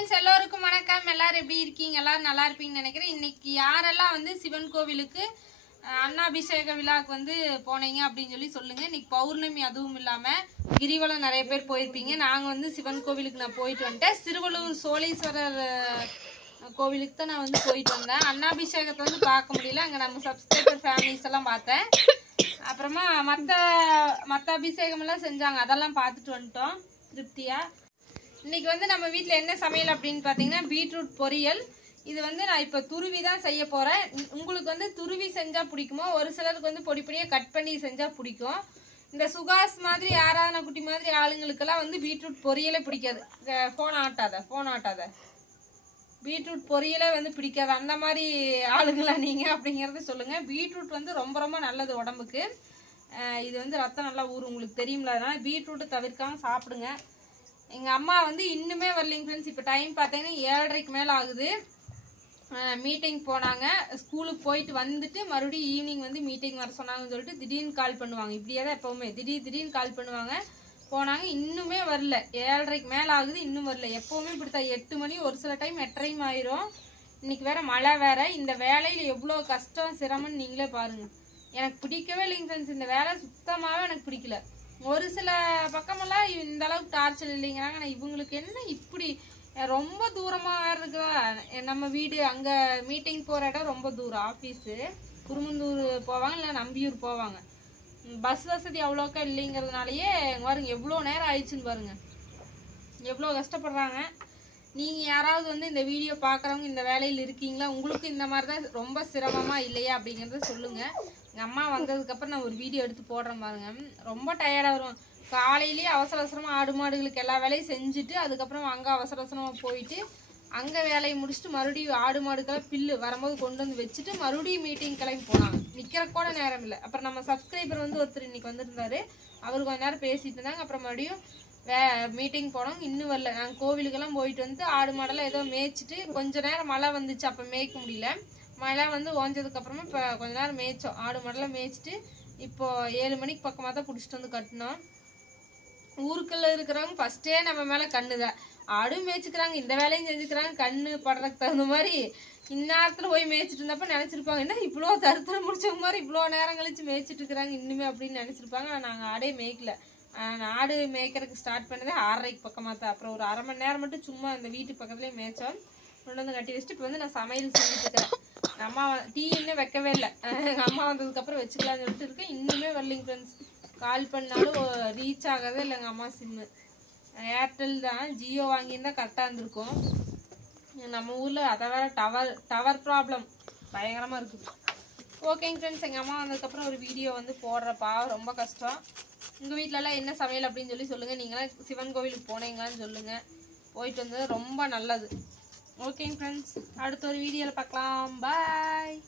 Friends எல்லாருக்கும் வணக்கம். எல்லாரும் எப்படி இருக்கீங்க? எல்லாரும் நல்லா இருப்பீங்கன்னு நினைக்கிறேன். இன்னைக்கு யாரெல்லாம் வந்து சிவன் கோவிலுக்கு அன்னாபிஷேக விழாக்கு வந்து போனீங்க அப்படின்னு சொல்லி சொல்லுங்க. இன்னைக்கு பௌர்ணமி அதுவும் இல்லாம கிரிவலம் நிறைய பேர் போயிருப்பீங்க. நாங்க வந்து சிவன் கோவிலுக்கு நான் போயிட்டு வந்துட்டேன். சிறுவலூர் சோழீஸ்வரர் கோவிலுக்கு தான் நான் வந்து போயிட்டு வந்தேன். அன்னாபிஷேகத்தை வந்து பார்க்க முடியல. அங்க நம்ம சப்ஸ்கிரைபர் ஃபேமிலிஸ் எல்லாம் பார்த்தேன். அப்புறமா மற்ற அபிஷேகம் எல்லாம் செஞ்சாங்க, அதெல்லாம் பார்த்துட்டு வந்துட்டோம் திருப்தியா. இன்னைக்கு வந்து நம்ம வீட்டில் என்ன சமையல் அப்படின்னு பார்த்தீங்கன்னா பீட்ரூட் பொரியல். இது வந்து நான் இப்போ துருவி தான் செய்ய போகிறேன். உங்களுக்கு வந்து துருவி செஞ்சால் பிடிக்குமோ, ஒரு சிலருக்கு வந்து பொடி பொடியாக கட் பண்ணி செஞ்சால் பிடிக்கும். இந்த சுகாஸ் மாதிரி ஆராதனை குட்டி மாதிரி ஆளுங்களுக்கெல்லாம் வந்து பீட்ரூட் பொரியலே பிடிக்காது. ஃபோன் ஆட்டாத பீட்ரூட் பொரியலே வந்து பிடிக்காது. அந்த மாதிரி ஆளுங்களா நீங்கள் அப்படிங்கிறத சொல்லுங்கள். பீட்ரூட் வந்து ரொம்ப ரொம்ப நல்லது உடம்புக்கு. இது வந்து ரத்தம் நல்லா ஊறும், உங்களுக்கு தெரியும்ல. அதனால் பீட்ரூட்டை தவிர்க்காமல் சாப்பிடுங்க. எங்கள் அம்மா வந்து இன்னுமே வரலைங்க ஃப்ரெண்ட்ஸ். இப்போ டைம் பார்த்தீங்கன்னா 7:30க்கு மேலே ஆகுது. மீட்டிங் போனாங்க. ஸ்கூலுக்கு போயிட்டு வந்துட்டு மறுபடியும் ஈவினிங் வந்து மீட்டிங் வர சொன்னாங்கன்னு சொல்லிட்டு திடீர்னு கால் பண்ணுவாங்க. இப்படியே தான் எப்போவுமே திடீர்னு கால் பண்ணுவாங்க. போனாங்க, இன்னுமே வரல. 7:30க்கு மேலே ஆகுது, இன்னும் வரல. எப்போவுமே இப்படித்தான் 8 மணி, ஒரு சில டைம் 8:30 ஆயிரும். இன்னைக்கு வேற மழை வேற. இந்த வேலையில் எவ்வளோ கஷ்டம் சிரமம்னு நீங்களே பாருங்க. எனக்கு பிடிக்கவே இல்லைங்க ஃப்ரெண்ட்ஸ். இந்த வேலை சுத்தமாகவே எனக்கு பிடிக்கல. ஒரு சில பக்கமெல்லாம் இந்த அளவுக்கு டார்ச்சர் இல்லைங்கிறாங்க. ஆனால் இவங்களுக்கு என்ன இப்படி ரொம்ப தூரமாக வேறு இருக்குதா நம்ம வீடு. அங்கே மீட்டிங் போகிற இடம் ரொம்ப தூரம். ஆஃபீஸு குருமந்தூர் போவாங்க, இல்லை நம்பியூர் போவாங்க. பஸ் வசதி அவ்வளோக்கா இல்லைங்கிறதுனாலயே பாருங்க எவ்வளோ நேரம் ஆயிடுச்சுன்னு பாருங்க, எவ்வளோ கஷ்டப்படுறாங்க. நீங்கள் யாராவது வந்து இந்த வீடியோ பார்க்குறவங்க இந்த வேலையில் இருக்கீங்களா? உங்களுக்கு இந்த மாதிரி தான் ரொம்ப சிரமமாக இல்லையா அப்படிங்கிறத சொல்லுங்கள். எங்கள் அம்மா வந்ததுக்கப்புறம் நான் ஒரு வீடியோ எடுத்து போடுறேன் பாருங்க. ரொம்ப டயர்டாக வரும். காலையிலேயே அவசரமாக ஆடு மாடுகளுக்கு எல்லா வேலையும் செஞ்சுட்டு அதுக்கப்புறம் அங்கே அவசரமாக போயிட்டு அங்கே வேலையை முடிச்சுட்டு மறுபடியும் ஆடு மாடுக்கெல்லாம் பில்லு வரும்போது கொண்டு வந்து வச்சுட்டு மறுபடியும் மீட்டிங் கிளம்பி போனாங்க. நிற்கிற கூட நேரம் இல்லை. அப்புறம் நம்ம சப்ஸ்கிரைபர் வந்து ஒருத்தர் இன்னைக்கு வந்துருந்தாரு. அவர் கொஞ்ச நேரம் பேசிட்டு இருந்தாங்க. அப்புறம் மறுபடியும் மீட்டிங் போனோம். இன்னும் வரல. நாங்கள் கோவிலுக்கெல்லாம் போயிட்டு வந்து ஆடு மாடெல்லாம் ஏதோ மேய்ச்சிட்டு கொஞ்ச நேரம் மழை வந்துச்சு, அப்போ மேய்க்க முடியல. மழை வந்து ஓஞ்சதுக்கப்புறமா இப்போ கொஞ்ச நேரம் மேய்ச்சோம். ஆடு மாடெல்லாம் மேய்ச்சிட்டு இப்போ 7 மணிக்கு பக்கமாக தான் பிடிச்சிட்டு வந்து கட்டினோம். ஊருக்குள்ள இருக்கிறவங்க ஃபர்ஸ்டே நம்ம மேலே கண்ணு தான். ஆடும் மேய்ச்சிக்கிறாங்க, இந்த வேலையும் செஞ்சுக்கிறாங்க. கண்ணு படுறதுக்கு தகுந்த மாதிரி இந்நேரத்தில் போய் மேய்ச்சிட்டு இருந்தப்ப நினச்சிருப்பாங்க, என்ன இவ்வளோ தருத்தரம் முடிச்சவங்க மாதிரி இவ்வளோ நேரம் கழிச்சு மேய்ச்சிட்டு இருக்கிறாங்க இன்னுமே அப்படின்னு நினச்சிருப்பாங்க. ஆனால் நாங்கள் ஆடே மேய்க்கல. ஆடு மேய்க்கிறதுக்கு ஸ்டார்ட் பண்ணதே 6:30க்கு பக்கமாக தான். அப்புறம் ஒரு அரை மணி நேரம் மட்டும் சும்மா இந்த வீட்டு பக்கத்துலேயே மேய்ச்சோம். கொண்டு வந்து கட்டி வச்சுட்டு இப்போ வந்து நான் சமையல் செஞ்சுட்டு இருக்கிறேன். அம்மா டீ இன்னும் வைக்கவே இல்லை. எங்கள் அம்மா வந்ததுக்கப்புறம் வச்சுக்கலாம்னு சொல்லிட்டு இருக்கேன். இன்னுமே வரலைங்க ஃப்ரெண்ட்ஸ். கால் பண்ணாலும் ரீச் ஆகாதே இல்லை. எங்கள் அம்மா சிம்மு ஏர்டெல் தான். ஜியோ வாங்கியிருந்தால் கரெக்டாக இருந்திருக்கும். நம்ம ஊரில் அதை வேற டவர் ப்ராப்ளம் பயங்கரமாக இருக்குது. ஓகேங்க ஃப்ரெண்ட்ஸ், எங்கள் அம்மா வந்ததுக்கப்புறம் ஒரு வீடியோ வந்து போடுறப்பா. ரொம்ப கஷ்டம். உங்கள் வீட்டிலலாம் என்ன சமையல் அப்படின்னு சொல்லி சொல்லுங்கள். நீங்களாம் சிவன் கோவிலுக்கு போனீங்களான்னு சொல்லுங்கள். போயிட்டு வந்தது ரொம்ப நல்லது. ஓகேங்க ஃப்ரெண்ட்ஸ், அடுத்த ஒரு வீடியோவில் பார்க்கலாம். பாய்.